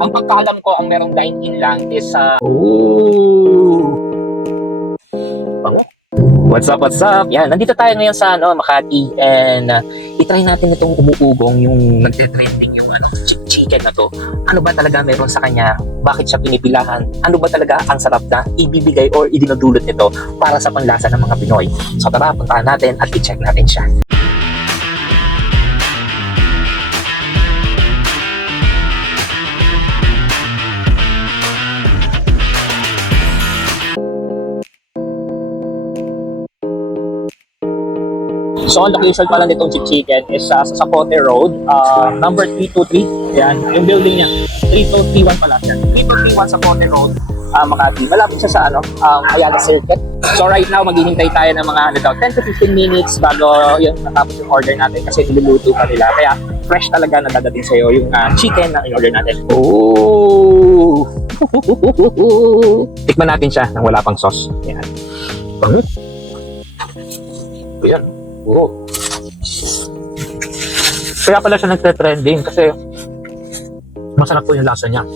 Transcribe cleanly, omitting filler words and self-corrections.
Ang pagkaalam ko, ang merong dine-in lang is What's up, what's up? Yan, nandito tayo ngayon sa Makati and itry natin itong umuugong, yung nagte-trending yung chicken na to. Ano ba talaga meron sa kanya? Bakit siya pinipilahan? Ano ba talaga ang sarap na ibibigay or idinudulot nito para sa panlasa ng mga Pinoy? So tara, puntahan natin at i-check natin siya. So, ang location pala nitong chicken is sa Sapote Road, number 323. Yan, yung building niya. 3231 pala siya. 3231 Sapote Road, Makati. Malapit siya sa Ayala Circuit. So, right now, maghihintay tayo ng mga 10 to 15 minutes bago yung natapos yung order natin kasi niluluto pa nila. Kaya, fresh talaga na dadating sa'yo yung chicken na in-order natin. Oh! Tikman natin siya nang wala pang sauce. Yan. Yan. Oo. Kaya pala siya nagte-trending kasi masarap po yung lasa niya.